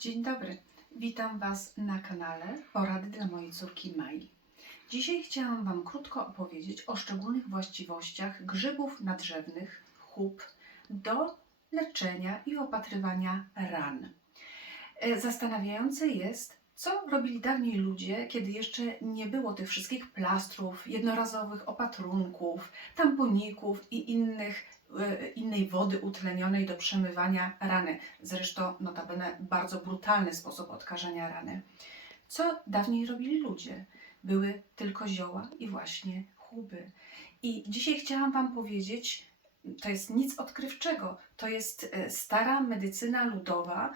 Dzień dobry, witam Was na kanale Porady dla mojej córki Mai. Dzisiaj chciałam Wam krótko opowiedzieć o szczególnych właściwościach grzybów nadrzewnych, chub do leczenia i opatrywania ran. E, Zastanawiające jest, co robili dawniej ludzie, kiedy jeszcze nie było tych wszystkich plastrów, jednorazowych opatrunków, tamponików i innych, e, innej wody utlenionej do przemywania rany. Zresztą notabene bardzo brutalny sposób odkażania rany. Co dawniej robili ludzie? Były tylko zioła i właśnie chuby. I dzisiaj chciałam Wam powiedzieć, to jest nic odkrywczego, to jest e, stara medycyna ludowa,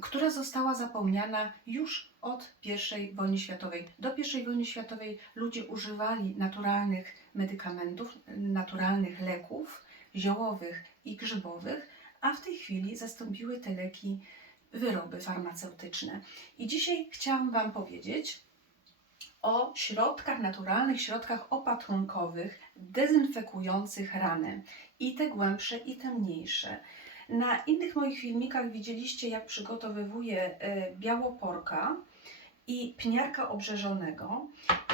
która została zapomniana już od I wojny światowej. Do I wojny światowej ludzie używali naturalnych medykamentów, naturalnych leków ziołowych i grzybowych, a w tej chwili zastąpiły te leki wyroby farmaceutyczne. I dzisiaj chciałam Wam powiedzieć o środkach, naturalnych środkach opatrunkowych, dezynfekujących rany. I te głębsze, i te mniejsze. Na innych moich filmikach widzieliście, jak przygotowywuję e, białoporka i pniarka obrzeżonego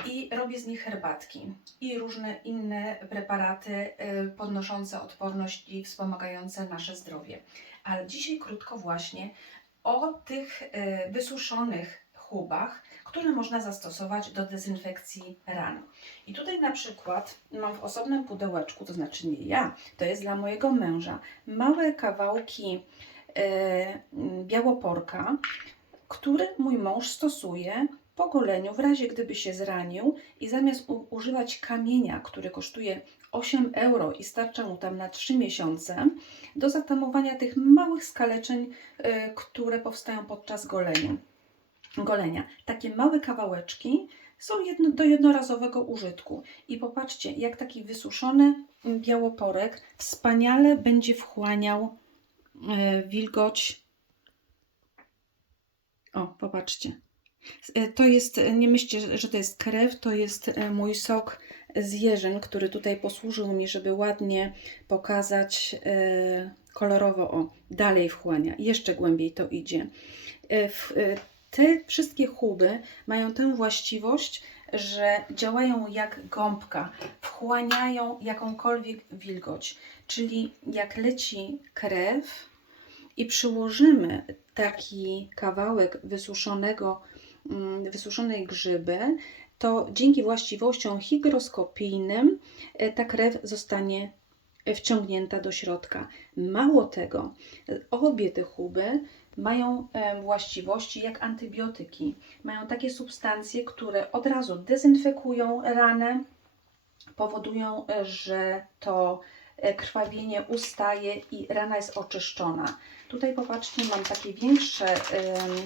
i robię z nich herbatki i różne inne preparaty e, podnoszące odporność i wspomagające nasze zdrowie. Ale dzisiaj krótko właśnie o tych e, wysuszonych chubach, które można zastosować do dezynfekcji ran. I tutaj na przykład mam w osobnym pudełeczku, to znaczy nie ja, to jest dla mojego męża, małe kawałki e, białoporka, który mój mąż stosuje po goleniu, w razie gdyby się zranił i zamiast używać kamienia, który kosztuje 8 euro i starcza mu tam na 3 miesiące, do zatamowania tych małych skaleczeń, e, które powstają podczas golenia golenia. Takie małe kawałeczki są jedno, do jednorazowego użytku. I popatrzcie, jak taki wysuszony białoporek wspaniale będzie wchłaniał e, wilgoć. O, popatrzcie. E, To jest, nie myślcie, że to jest krew, to jest e, mój sok z jeżyn, który tutaj posłużył mi, żeby ładnie pokazać e, kolorowo. O, dalej wchłania, jeszcze głębiej to idzie. Te wszystkie chuby mają tę właściwość, że działają jak gąbka, wchłaniają jakąkolwiek wilgoć. Czyli jak leci krew i przyłożymy taki kawałek wysuszonego, mm, wysuszonej grzyby, to dzięki właściwościom hygroskopijnym e, ta krew zostanie wciągnięta do środka. Mało tego, obie te chuby mają właściwości jak antybiotyki. Mają takie substancje, które od razu dezynfekują ranę, powodują, e, że to e, krwawienie ustaje i rana jest oczyszczona. Tutaj popatrzcie, mam takie większe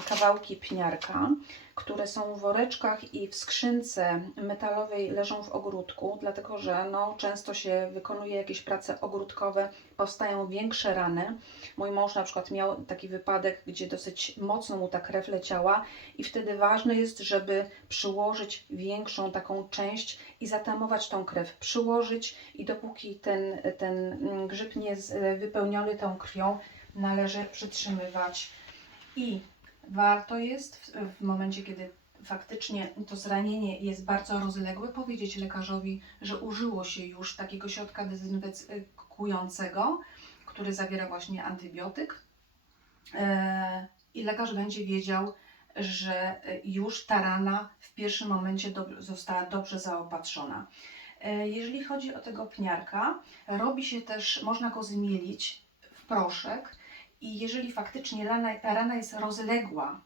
kawałki pniarka, które są w woreczkach i w skrzynce metalowej leżą w ogródku, dlatego że no, często się wykonuje jakieś prace ogródkowe, powstają większe rany. Mój mąż na przykład miał taki wypadek, gdzie dosyć mocno mu ta krew leciała i wtedy ważne jest, żeby przyłożyć większą taką część i zatamować tą krew. Przyłożyć i dopóki ten, ten mm, grzyb nie jest wypełniony tą krwią, należy przytrzymywać i warto jest w, w momencie, kiedy faktycznie to zranienie jest bardzo rozległe, powiedzieć lekarzowi, że użyło się już takiego środka dezynfekującego, który zawiera właśnie antybiotyk e, i lekarz będzie wiedział, że już ta rana w pierwszym momencie została dobrze zaopatrzona. E, Jeżeli chodzi o tego pniarka, robi się też, można go zmielić w proszek i jeżeli faktycznie rana, rana jest rozległa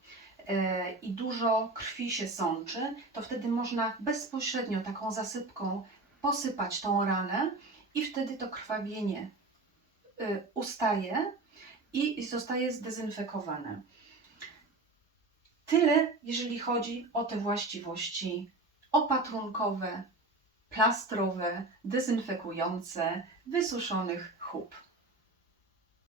e, i dużo krwi się sączy, to wtedy można bezpośrednio taką zasypką posypać tą ranę i wtedy to krwawienie e, ustaje i zostaje zdezynfekowane. Tyle, jeżeli chodzi o te właściwości opatrunkowe, plastrowe, dezynfekujące wysuszonych chub.